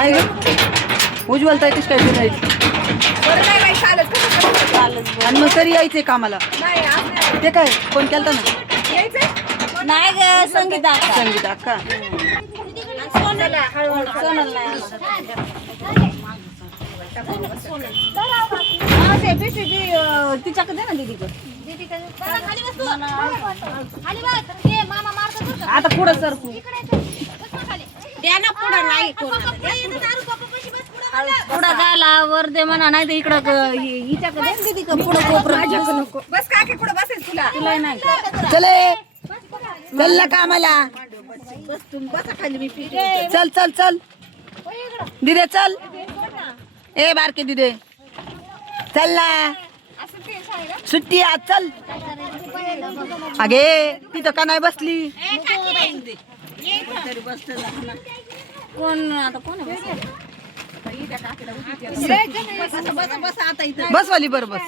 नाही ग उज्ज्वल ताई कशी काय फिरायची बरं नाही बाई चालत आणि मग तरी यायचंय कामाला नाही आज ते काय फोन केलता ना यायचंय नाही ग संगीता संगीता का चला हळूहळू सोनल नाही तिच्याकडे दे ना दीदीकडे आता पुढं सरकू द्या ना पुढं नाही पुढं जायला वर दे म्हणा नाही तर इकडं हिच्याकडे दीदी पुढं कोपरं नको बस काकी कुठं बसेल तुला तुला नाही चले चल ना कामाला बसा खाली मी पीठ चल चल चल दिदे चल ए बारके दिदे चल ना सुट्टी आज चल अगे तिथं का नाही बसली कोण आता कोण बसवाली बरं बस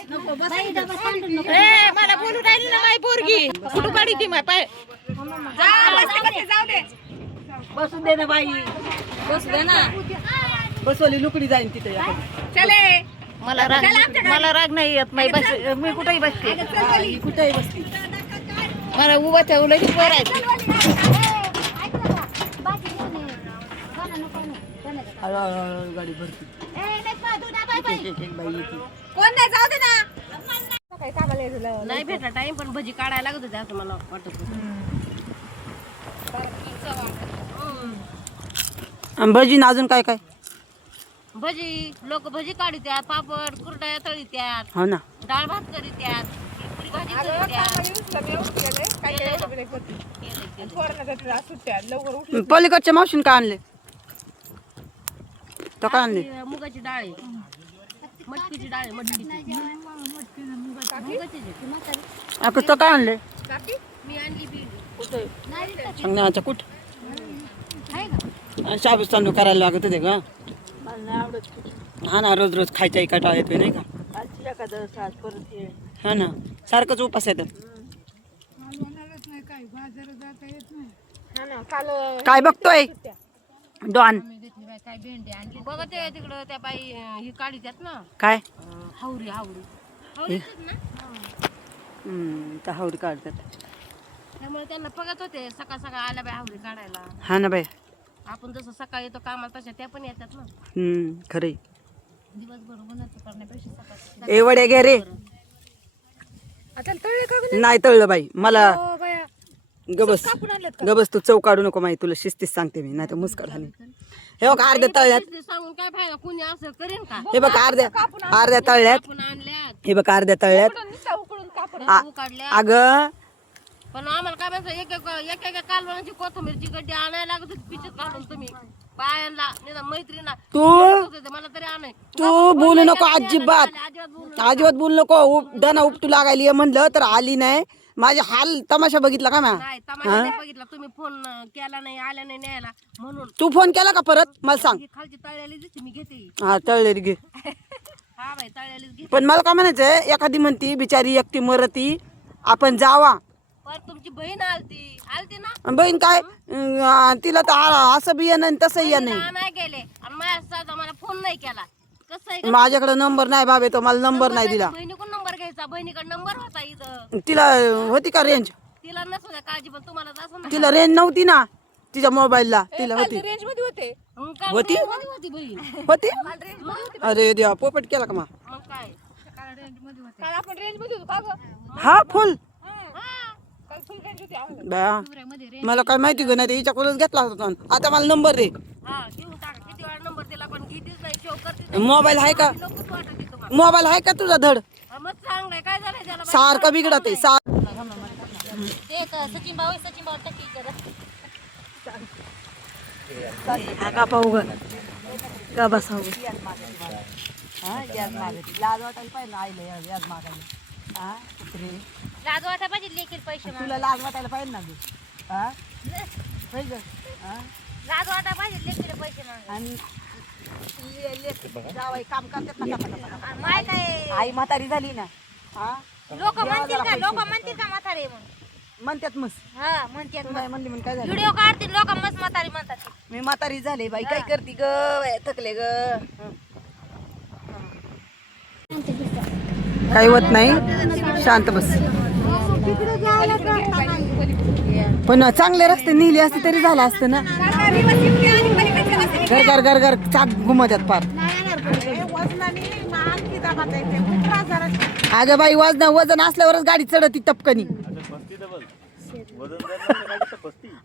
मला बोलू राहिली ना माई पोरगी कुठं काढी ती माय पाय जाऊ दे बसून दे ना बाई बस दे ना बसवाली लुकडी जाईन तिथे चले मला राग नाही येत नाही बस मी कुठेही बसते कुठेही बसली मला उभा ठेवलं की करायचं हळूहळू गाडी भरती बाई येते कोण नाही जाऊ दे ना काय कामाला येतो नाही भेटला टाइम पण भजी काढायला लागत होते असं मला वाटत आणि भजीन अजून काय काय भजी लोक भजी काढत्यात पापड कुरड्या तळीत्यात हो ना डाळ भात करीत्यात पुरी भाजी करीत्यात पलीकडच्या मावशीन का आणले तो काय आणले मुगाची डाळ आहे मटकीची डाळ आहे मटकीची आपण तो काय आणले मी आणली बी सांगण्याच्या कुठ शाबूस तांदूळ करायला लागत होते का हा ना रोज रोज खायच्या कटाळ येतोय नाही का हा ना सारखंच उपास येतात काय बघतोय डॉन काय भेंडी आणली बघा ते तिकडं त्या बाई ही काढीत्यात ना काय हावरी त्या हावरी काढतात त्यामुळे त्यांना बघत होते सकाळ सकाळ आल्या बाई हावरी काढायला हा ना बाई आपण जसं सकाळी येतो कामाला तशा त्या पण येतात ना खरंय दिवसभर उन्हाचं करण्यापेक्षा सकाळ ए वड्या घे रे आता तळले का नाही तळलं बाई मला बाया गबस गबस तू चव काढू नको माहिती तुला शिस्तीच सांगते मी नाही तर मुस्काड हानी हे बघ अर्ध्या तळल्यात सांगून काय फायदा कुणी असं करेन का हे बघ अर्ध्या तळल्यात आपण आणल्यात हे बघ अर्ध्या तळल्यात उकळून कापड काढल्या अगं पण आम्हाला काय माहिती एक कालवणाची कोथंबीरची गड्डी आणायला लागत होती पिचत काढून तुम्ही बायांना निदान मैत्रीला मला तरी आणाय तू बोलू नको अजिबात अजिबात बोलू नको दाना उपटू लागायली म्हणलं तर आली नाही माझे हाल तमाशा बघितला का मॅम नाही तमाशा नाही बघितला तुम्ही फोन केला नाही आल्या नाही न्यायला म्हणून तू फोन केला का परत मला सांग ही खालची तळलेली दिसते मी घेते हा तळलेली घे हा बाई तळलेलीच घे पण मला काय म्हणायचंय एखादी म्हणती बिचारी एकटी मरती आपण जावा पर तुमची बहीण आलती ना बहीण काय तिला तर असं बी नाही तसं या नाही नाही गेले आणि माझ्या साधा मला फोन नाही केला कसं आहे माझ्याकडे नंबर नाही बाबे तो मला नंबर नाही दिला बहिणीकडून नंबर घ्यायचा बहिणीकडे नंबर होता इथं तिला होती का रेंज तिला नसू द्या काळजी पण तुम्हाला असं ना तिला रेंज नव्हती ना तिच्या मोबाईलला तिला होती रेंज मध्ये होते मग काय होती? होती बहीण होती अरे देवा पोपट केला का मा मग काय काल आपण रेंज मध्ये होतो का ग हा फुल काल फुल रेंज होती आम्हाला बया मला काय माहिती ग नाही ते हिच्याकडूनच घेतला होता आता मला नंबर दे हा देऊन टाका किती वेळा नंबर दिला पण घेतीच नाही शेव करते मोबाईल आहे का नकोच वाटत तुम्हाला मोबाईल आहे का तुझा धड मग चांगलंय काय झालंय त्याला सारखं बिघडत आहे ते सचिन भाऊ टक्की करा का पाहू ग का बसाव लाज वाटायला पाहिजे आईला याज मागायला लाज वाटा पाहिजे लेखील पैसे तुला लाज वाटायला पाहिजे ना ग लाज वाटा पाहिजे लेखील पैसे आणि जावाई काम करतात ना माय काय आई म्हातारी झाली ना लोक म्हणतील का म्हातारे म्हणून म्हणतात मस्त हा म्हणते तू काय म्हणली म्हणून काय झालं व्हिडिओ काढतील लोक मस्त म्हातारी म्हणतात मी म्हातारी झाले बाई काय करते ग बाया, थकले ग काही होत नाही शांत बस पण चांगले रस्ते नेली असते तरी झालं असतं ना घर घर घर घर चाक घुमवतात पार अगं बाई वजन असल्यावरच गाडी चढती टपकनी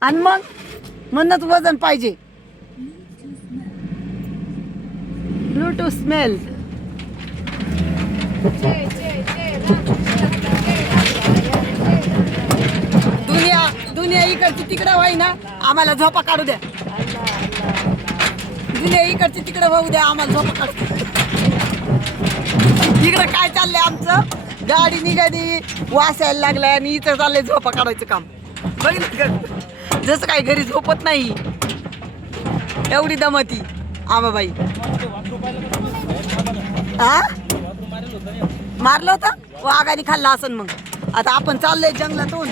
आणि मग म्हणूनच वजन पाहिजे ब्लूटूथ स्मेल दुनिया इकडची तिकडं व्हाय ना आम्हाला झोपा काढू द्या दुनिया इकडची तिकडं वाहू द्या आम्हाला झोपा काढू द्या इकडं काय चाललंय आमचं गाडी निघाली वासायला लागलाय आणि इथं चाललंय झोपा काढायचं काम बघितलं का जसं काय घरी झोपत नाही एवढी दमती आमाबाई हा मारलं होतं वाघाने खाल्ला असन मग आता आपण चाललोय जंगलातून